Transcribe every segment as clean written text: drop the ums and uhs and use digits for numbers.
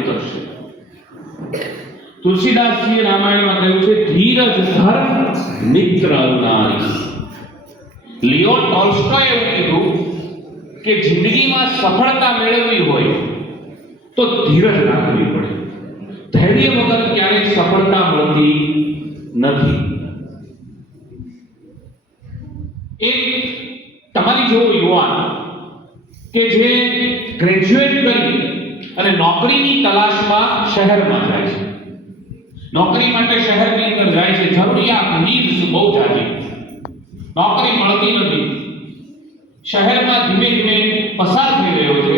ઉતરશે. તુલસીદાસજીએ રામાયણમાં કહ્યું છે ધીરજ ધર મિત્ર નારી. લિયો ટોલ્સ્ટોય એવું કીધું કે જિંદગીમાં સફળતા મેળવવી હોય તો ધીરજ રાખવી પડે. ધૈર્ય વગર ક્યારેય સફળતા મળતી નથી. એક તમારી જેવો યુવાન કે જે ગ્રેજ્યુએટ કરી અને નોકરીની તલાશમાં શહેરમાં જાય છે, નોકરી માટે શહેરની અંદર જાય છે, જરૂરિયાત નીડ્સ બહુ જાજી, નોકરી મળતી નથી, શહેરમાં ધીમે ધીમે પસાર થઈ રહ્યો છે.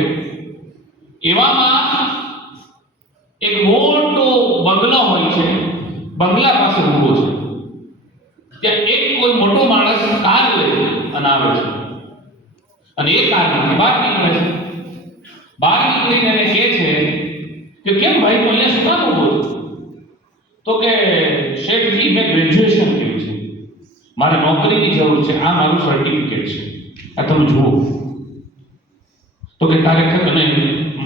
એવામાં એક મોટો બંગલો હોય છે, બંગલા પાસે ઊભો છે. ત્યાં એક કોઈ મોટો માણસ કાર લઈ અને આવે છે અને એ કારમાંથી બહાર નીકળે છે. બહાર નીકળીને એને કહે છે કે કેમ ભાઈ હું અહીંયા શું કામ ઊભો છું? તો કે શેઠજી મેં ગ્રેજ્યુએશન કર્યું છે, મારે નોકરીની જરૂર છે, આ મારું સર્ટિફિકેટ છે, આ તમે જુઓ. તો કે તારે અને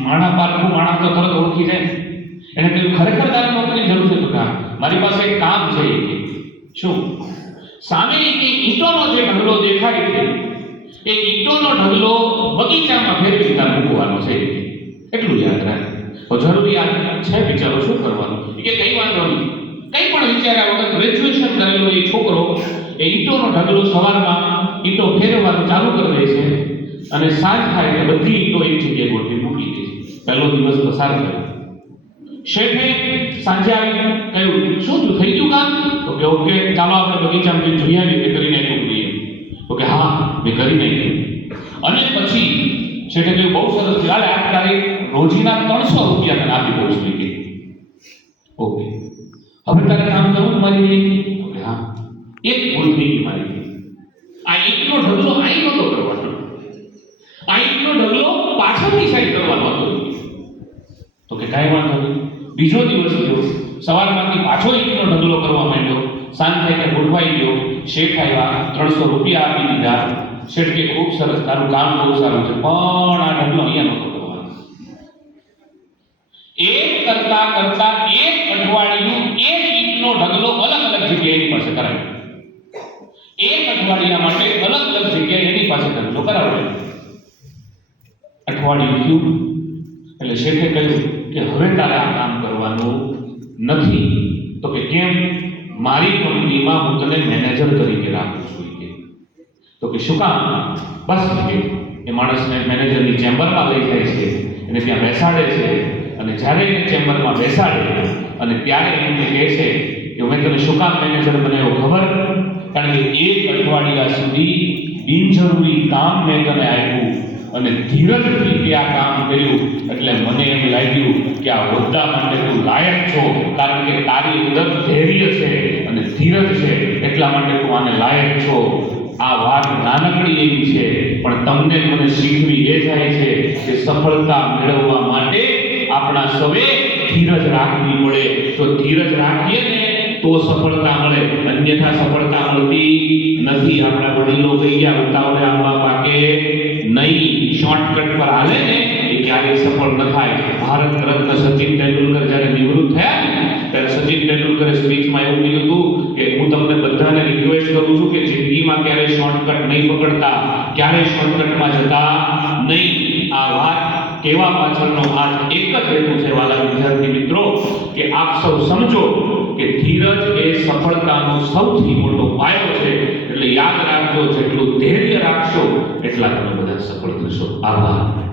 માણા પારખું માણા તો તરત ઓળખી જાય. એને કહ્યું ખરેખર તારે નોકરીની જરૂર છે? તો કે મારી પાસે એક કામ છે. શું? સામે એક ઈંટોનો જે ઢગલો દેખાય છે એ ઈંટોનો ઢગલો બગીચામાં ફેરવી તાર મૂકવાનો છે, એટલું યાદ રાખ. તો જરૂરિયાત છે, વિચારો શું કરવાનું? કે કઈ વાંધો નહીં, કઈ પણ વિચાર્યા વગર ગ્રેજ્યુએશન કરેલો એ છોકરો એ ઈંટોનો ઢગલો સવારમાં ઈંટો ફેરવવાનું ચાલુ કરી દે છે અને સાંજ થાય એટલે બધી ઈંટો એક જગ્યાએ ગોઠવી મૂકી દે છે. પહેલો દિવસ પસાર થયો. શેઠે સાંજે આવી કહ્યું શું થયું, થઈ ગયું કામ? તો કે ઓકે, ચાલો આપણે બગીચામાં જોઈ આવીએ કે કરી નાખ્યું નહીં. તો કે હા મેં કરી નાખ્યું. અને પછી શેઠે કહ્યું બહુ સરસ, ચાલે આ તારીખ રોજીના 300 રૂપિયા તને આપી દઉં છું. ઓકે, હવે તારે કામ કરવું મારી? ઓકે હા. એક ભૂલ થઈ ગઈ મારી. આ ઈંટનો ઢગલો અહીં નહોતો કરવાનો, આ ઈંટનો ઢગલો પાછળની સાઈડ કરવાનો હતો. તો કે કાંઈ વાંધો નહીં. બીજો દિવસ થયો, સવારમાંથી પાછો ઈંટનો ઢગલો કરવા માંડ્યો. સાંજ થઈને ગોઠવાઈ ગયો. શેઠ આવ્યા, 300 રૂપિયા આપી દીધા. શેઠ કે ખૂબ સરસ, તારું કામ બહુ સારું છે, પણ આ ઢગલો અહીંયા નહોતો કરવાનો. એક કરતા કરતા એક અઠવાડિયું એક ઈંટનો ઢગલો અલગ અલગ જગ્યાએ એની પાસે કરાવ્યો. એક અઠવાડિયા માટે અલગ અલગ જગ્યાએ એની પાસે ઢગલો કરાવ્યો. અઠવાડિયું થયું એટલે શેઠે કહ્યું કે હવે તારે આ કામ કરવાનું નથી. તો કે કેમ? મારી કંપનીમાં હું તને મેનેજર તરીકે રાખું છું. તો કે શું કામ? બસ એ માણસને મેનેજરની ચેમ્બરમાં લઈ જાય છે, એને ત્યાં બેસાડે છે અને જ્યારે એને ચેમ્બરમાં બેસાડે અને ત્યારે એમને કહે છે કે મેં તને શું કામ મેનેજર બનાવ્યો ખબર? કારણ કે એક અઠવાડિયા સુધી બિનજરૂરી કામ મેં તને આપ્યું અને ધીરજથી તે આ કામ કર્યું એટલે મને એમ લાગ્યું કે આ હોદ્દા માટે તું લાયક છો, કારણ કે તારી અંદર ધૈર્ય છે અને ધીરજ છે, એટલા માટે તું આને લાયક છો. આ વાત નાનકડી એવી છે પણ તમને મને શીખવી એ જાય છે કે સફળતા મેળવવા માટે આપણા સૌએ ધીરજ રાખવી પડે. તો ધીરજ રાખીએ ને તો સફળતા મળે, અન્યથા સફળતા મળતી નથી. આપણા વડીલો કહી ગયા ઉતાવળે આંબા પાકે નહીં. શોર્ટકટ પર હાલે ને એ ક્યારેય સફળ ન થાય. ભારત રત્ન સચિન તેંડુલકર જ્યારે નિવૃત્ત થયા ને ત્યારે સચિન તેંડુલકરે સ્પીચમાં એવું કીધું હતું કે હું તમને બધાને રિક્વેસ્ટ કરું છું કે જિંદગીમાં ક્યારેય શોર્ટકટ નહીં પકડતા, ક્યારેય શોર્ટકટમાં જતા નહીં. આ વાત કહેવા પાછળનો આ એક જ હેતુ છે વાલા વિદ્યાર્થી મિત્રો કે આપ સૌ સમજો કે ધીરજ એ સફળતાનો સૌથી મોટો પાયો છે. એટલે યાદ રાખજો, જેટલું ધૈર્ય રાખશો એટલા તમે બધા સફળ થશો. આભાર.